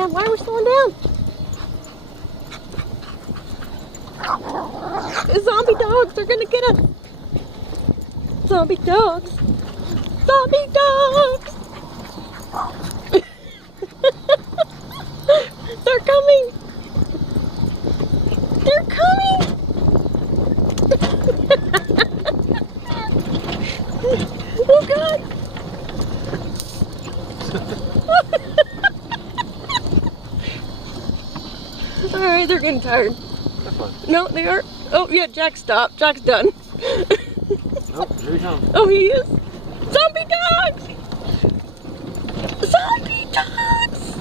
down. Why are we slowing down? The zombie dogs are gonna get us. Zombie dogs. Zombie dogs. They're coming. They're coming. Oh God. All right, they're getting tired. That's fine. No, they are. Oh yeah, Jack stopped. Jack's done. Nope, here he comes. Oh, he is. Zombie dogs! Zombie dogs!